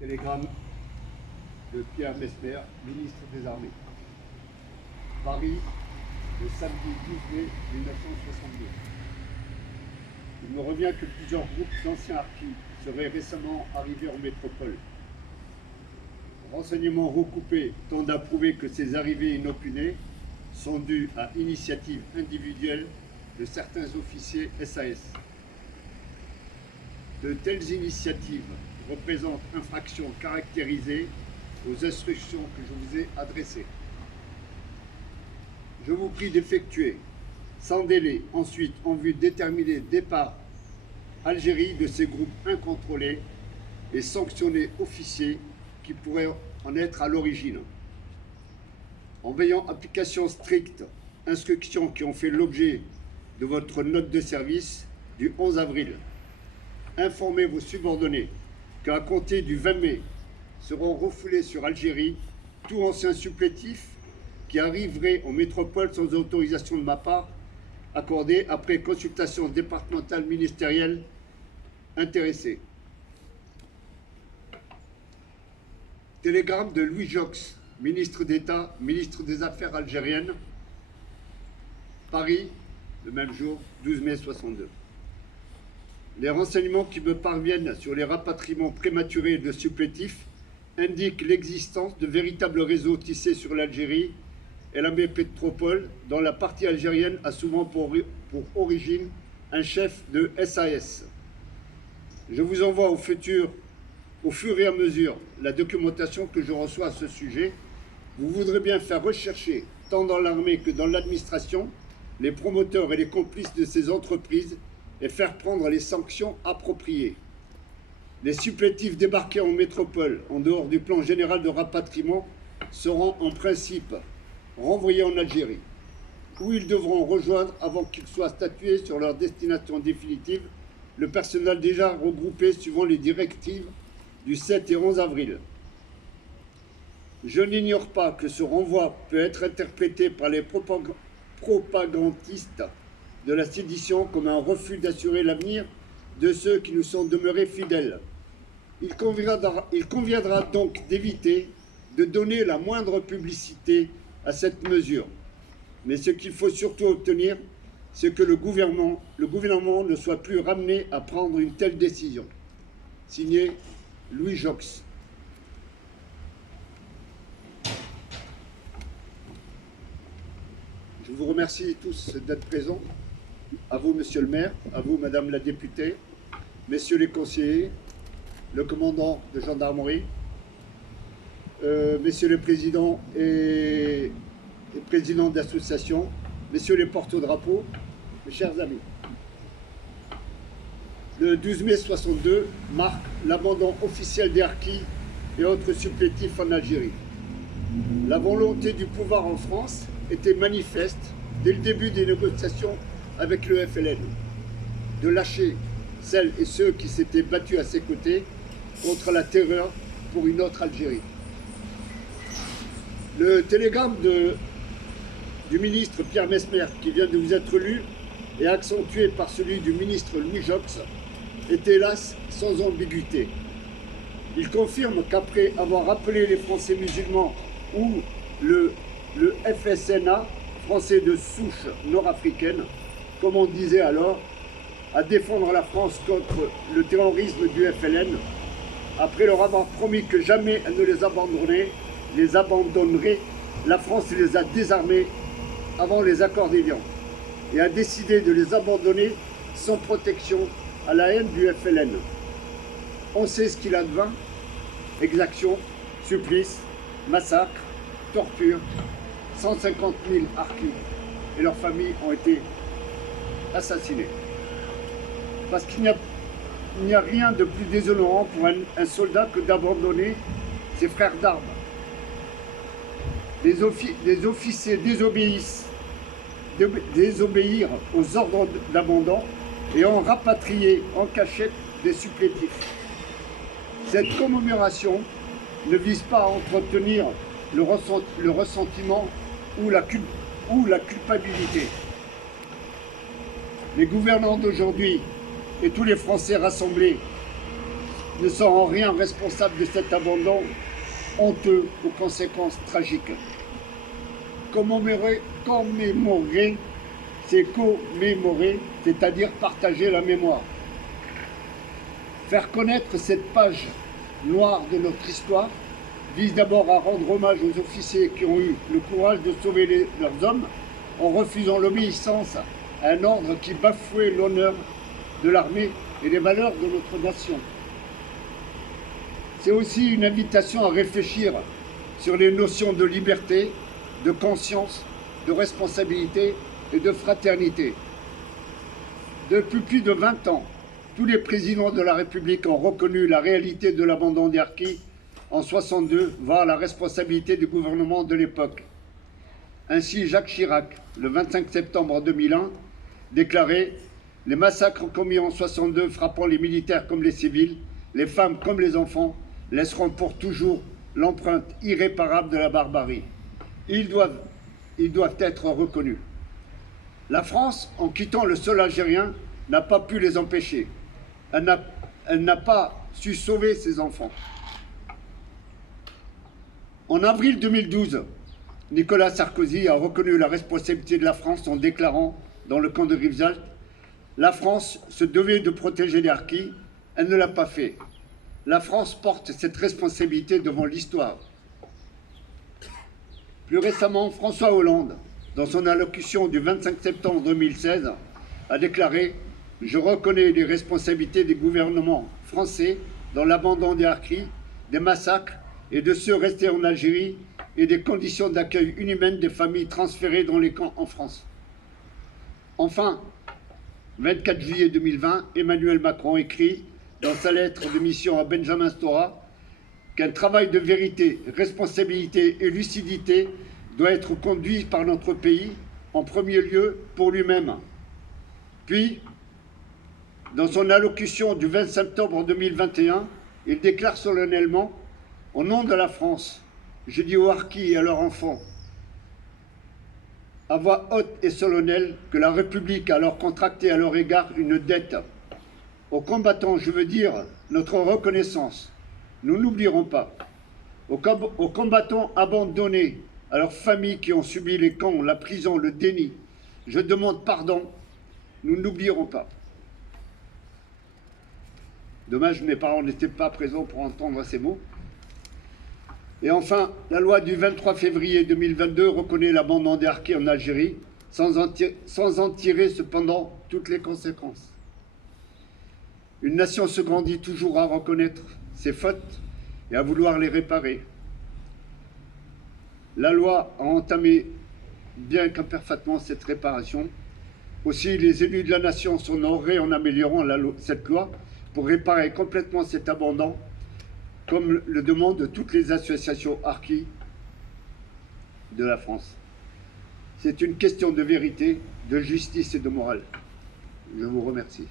Télégramme de Pierre Messmer, ministre des Armées. Paris, le samedi 12 mai 1962. Il me revient que plusieurs groupes d'anciens harkis seraient récemment arrivés en métropole. Renseignements recoupés tendent à prouver que ces arrivées inopinées sont dues à initiative individuelle de certains officiers SAS. De telles initiatives représentent infractions caractérisées aux instructions que je vous ai adressées. Je vous prie d'effectuer sans délai ensuite en vue de déterminer le départ Algérie de ces groupes incontrôlés et sanctionner officiers qui pourraient en être à l'origine. En veillant application stricte, instructions qui ont fait l'objet de votre note de service du 11 avril. Informez vos subordonnés qu'à compter du 20 mai seront refoulés sur Algérie tout ancien supplétif qui arriverait en métropole sans autorisation de ma part accordée après consultation départementale ministérielle intéressée. Télégramme de Louis Jox, ministre d'État, ministre des Affaires algériennes, Paris, le même jour, 12 mai 62. Les renseignements qui me parviennent sur les rapatriements prématurés de supplétifs indiquent l'existence de véritables réseaux tissés sur l'Algérie et la métropole, dont la partie algérienne a souvent pour origine un chef de SAS. Je vous envoie au fur et à mesure la documentation que je reçois à ce sujet. Vous voudrez bien faire rechercher, tant dans l'armée que dans l'administration, les promoteurs et les complices de ces entreprises et faire prendre les sanctions appropriées. Les supplétifs débarqués en métropole, en dehors du plan général de rapatriement, seront en principe renvoyés en Algérie, où ils devront rejoindre, avant qu'ils soient statués sur leur destination définitive, le personnel déjà regroupé suivant les directives du 7 et 11 avril. Je n'ignore pas que ce renvoi peut être interprété par les propagandistes de la sédition comme un refus d'assurer l'avenir de ceux qui nous sont demeurés fidèles. Il conviendra donc d'éviter de donner la moindre publicité à cette mesure. Mais ce qu'il faut surtout obtenir, c'est que le gouvernement ne soit plus ramené à prendre une telle décision. Signé Louis Jox. Je vous remercie tous d'être présents. À vous, monsieur le maire, à vous, madame la députée, messieurs les conseillers, le commandant de gendarmerie, messieurs les présidents et présidents d'associations, messieurs les porte-drapeaux, mes chers amis. Le 12 mai 62 marque l'abandon officiel des harkis et autres supplétifs en Algérie. La volonté du pouvoir en France était manifeste dès le début des négociations avec le FLN, de lâcher celles et ceux qui s'étaient battus à ses côtés contre la terreur pour une autre Algérie. Le télégramme du ministre Pierre Messmer, qui vient de vous être lu, et accentué par celui du ministre Louis Jox, est hélas sans ambiguïté. Il confirme qu'après avoir appelé les Français musulmans ou le FSNA, français de souche nord-africaine, comme on disait alors, à défendre la France contre le terrorisme du FLN, après leur avoir promis que jamais elle ne les abandonnerait, la France les a désarmés avant les accords d'Évian et a décidé de les abandonner sans protection à la haine du FLN. On sait ce qu'il advint: exactions, supplices, massacres, tortures. 150 000 harkis et leurs familles ont été assassinés. Parce qu'il n'y a rien de plus déshonorant pour un soldat que d'abandonner ses frères d'armes. Les officiers désobéir aux ordres d'abandon et ont rapatrié en cachette des supplétifs. Cette commémoration ne vise pas à entretenir le ressentiment ou la culpabilité. Les gouvernants d'aujourd'hui et tous les Français rassemblés ne sont en rien responsables de cet abandon honteux aux conséquences tragiques. Commémorer, c'est commémorer, c'est-à-dire partager la mémoire. Faire connaître cette page noire de notre histoire vise d'abord à rendre hommage aux officiers qui ont eu le courage de sauver leurs hommes en refusant l'obéissance à un ordre qui bafouait l'honneur de l'armée et les valeurs de notre nation. C'est aussi une invitation à réfléchir sur les notions de liberté, de conscience, de responsabilité et de fraternité. Depuis plus de 20 ans, tous les présidents de la République ont reconnu la réalité de l'abandon des harkis en 1962, voire la responsabilité du gouvernement de l'époque. Ainsi, Jacques Chirac, le 25 septembre 2001, déclarait « Les massacres commis en 1962 frappant les militaires comme les civils, les femmes comme les enfants, laisseront pour toujours l'empreinte irréparable de la barbarie. Ils doivent être reconnus. » La France, en quittant le sol algérien, n'a pas pu les empêcher. Elle n'a pas su sauver ses enfants. En avril 2012, Nicolas Sarkozy a reconnu la responsabilité de la France en déclarant, dans le camp de Rivesaltes, « La France se devait de protéger les harkis, elle ne l'a pas fait. La France porte cette responsabilité devant l'histoire. » Plus récemment, François Hollande, dans son allocution du 25 septembre 2016, a déclaré « Je reconnais les responsabilités des gouvernements français dans l'abandon des harkis, des massacres et de ceux restés en Algérie et des conditions d'accueil inhumaines des familles transférées dans les camps en France. » Enfin, 24 juillet 2020, Emmanuel Macron écrit dans sa lettre de mission à Benjamin Stora qu'un travail de vérité, responsabilité et lucidité doit être conduit par notre pays, en premier lieu pour lui-même. Puis, dans son allocution du 20 septembre 2021, il déclare solennellement « Au nom de la France, je dis aux harkis et à leurs enfants, à voix haute et solennelle, que la République a alors contracté à leur égard une dette. Aux combattants, je veux dire notre reconnaissance. Nous n'oublierons pas. Aux combattants abandonnés, à leurs familles qui ont subi les camps, la prison, le déni, je demande pardon. Nous n'oublierons pas. » Dommage, mes parents n'étaient pas présents pour entendre ces mots. Et enfin, la loi du 23 février 2022 reconnaît l'abandon des harkis en Algérie, sans en tirer cependant toutes les conséquences. Une nation se grandit toujours à reconnaître ses fautes et à vouloir les réparer. La loi a entamé, bien qu'imparfaitement, cette réparation. Aussi, les élus de la nation s'honoreraient en améliorant cette loi pour réparer complètement cet abandon, comme le demandent toutes les associations harkis de la France. C'est une question de vérité, de justice et de morale. Je vous remercie.